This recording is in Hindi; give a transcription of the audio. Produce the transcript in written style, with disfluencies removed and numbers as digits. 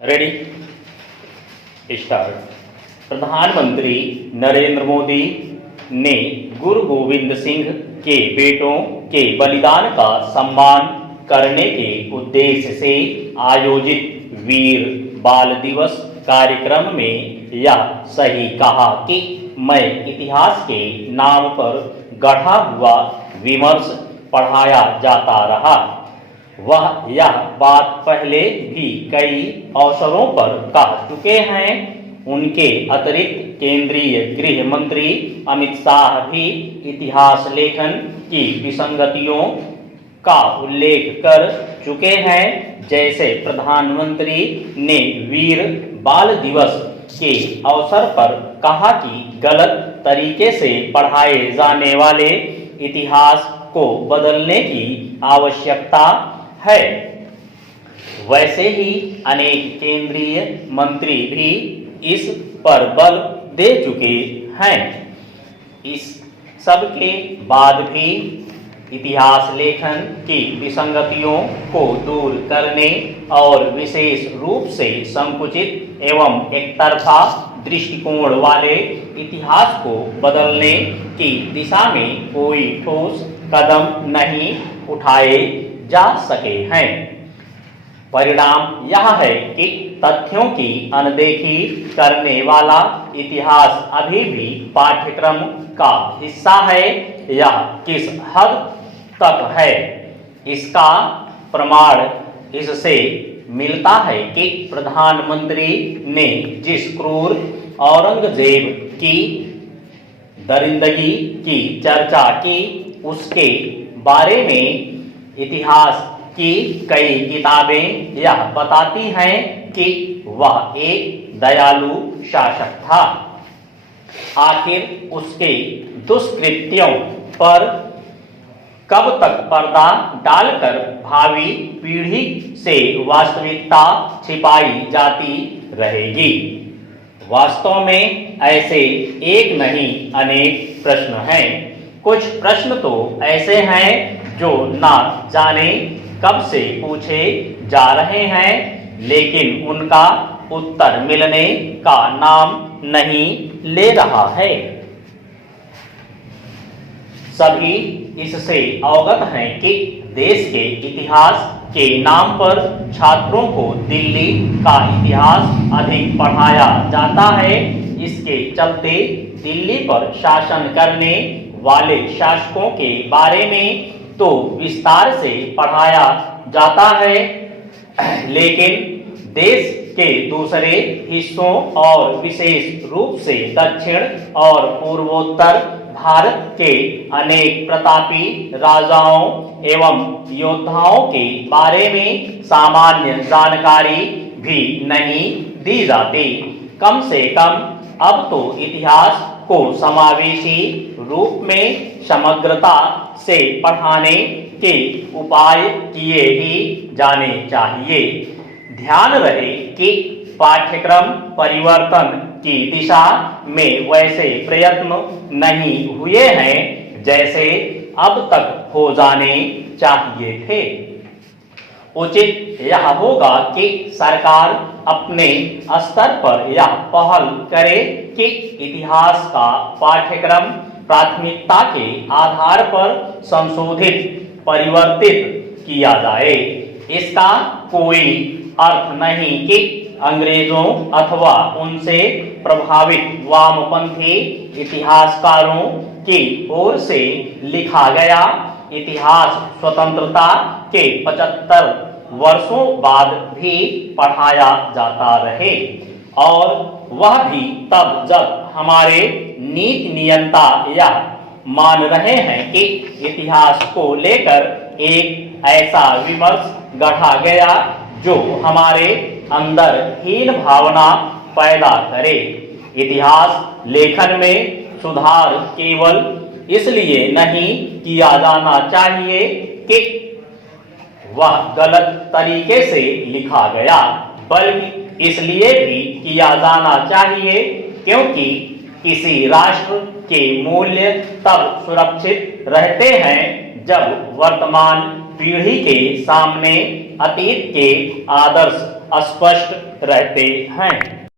Ready start. प्रधानमंत्री नरेंद्र मोदी ने गुरु गोविंद सिंह के बेटों के बलिदान का सम्मान करने के उद्देश्य से आयोजित वीर बाल दिवस कार्यक्रम में यह सही कहा कि मैं इतिहास के नाम पर गढ़ा हुआ विमर्श पढ़ाया जाता रहा। वह यह बात पहले भी कई अवसरों पर कह चुके हैं। उनके अतिरिक्त केंद्रीय गृह मंत्री अमित शाह भी इतिहास लेखन की विसंगतियों का उल्लेख कर चुके हैं। जैसे प्रधानमंत्री ने वीर बाल दिवस के अवसर पर कहा कि गलत तरीके से पढ़ाए जाने वाले इतिहास को बदलने की आवश्यकता है, वैसे ही अनेक केंद्रीय मंत्री भी इस पर बल दे चुके हैं। इस सब के बाद भी इतिहास लेखन की विसंगतियों को दूर करने और विशेष रूप से संकुचित एवं एकतरफा दृष्टिकोण वाले इतिहास को बदलने की दिशा में कोई ठोस कदम नहीं उठाए जा सके हैं। परिणाम यह है कि तथ्यों की अनदेखी करने वाला इतिहास अभी भी पाठ्यक्रम का हिस्सा है। यह किस हद तक है, इसका प्रमाण इससे मिलता है कि प्रधानमंत्री ने जिस क्रूर औरंगजेब की दरिंदगी की चर्चा की, उसके बारे में इतिहास की कई किताबें यह बताती हैं कि वह एक दयालु शासक था। आखिर उसके दुष्कृत्यों पर कब तक पर्दा डालकर भावी पीढ़ी से वास्तविकता छिपाई जाती रहेगी? वास्तव में ऐसे एक नहीं अनेक प्रश्न हैं। कुछ प्रश्न तो ऐसे हैं जो ना जाने कब से पूछे जा रहे हैं, लेकिन उनका उत्तर मिलने का नाम नहीं ले रहा है। सभी इससे अवगत हैं कि देश के इतिहास के नाम पर छात्रों को दिल्ली का इतिहास अधिक पढ़ाया जाता है। इसके चलते दिल्ली पर शासन करने वाले शासकों के बारे में तो विस्तार से पढ़ाया जाता है, लेकिन देश के दूसरे हिस्सों और विशेष रूप से दक्षिण और पूर्वोत्तर भारत के अनेक प्रतापी राजाओं एवं योद्धाओं के बारे में सामान्य जानकारी भी नहीं दी जाती। कम से कम अब तो इतिहास को समावेशी रूप में समग्रता से पढ़ाने के उपाय किए ही जाने चाहिए। ध्यान रहे कि पाठ्यक्रम परिवर्तन की दिशा में वैसे प्रयत्न नहीं हुए हैं जैसे अब तक हो जाने चाहिए थे। उचित यह होगा कि सरकार अपने स्तर पर यह पहल करे कि इतिहास का पाठ्यक्रम प्राथमिकता के आधार पर संशोधित परिवर्तित किया जाए। इसका कोई अर्थ नहीं कि अंग्रेजों अथवा उनसे प्रभावित वामपंथी इतिहासकारों की ओर से लिखा गया इतिहास स्वतंत्रता के 75 वर्षों बाद भी पढ़ाया जाता रहे, और वह भी तब जब हमारे नीति नियंता यह मान रहे हैं कि इतिहास को लेकर एक ऐसा विमर्श गढ़ा गया जो हमारे अंदर हीन भावना पैदा करे। इतिहास लेखन में सुधार केवल इसलिए नहीं किया जाना चाहिए कि वह गलत तरीके से लिखा गया, बल्कि इसलिए भी किया जाना चाहिए क्योंकि किसी राष्ट्र के मूल्य तब सुरक्षित रहते हैं जब वर्तमान पीढ़ी के सामने अतीत के आदर्श स्पष्ट रहते हैं।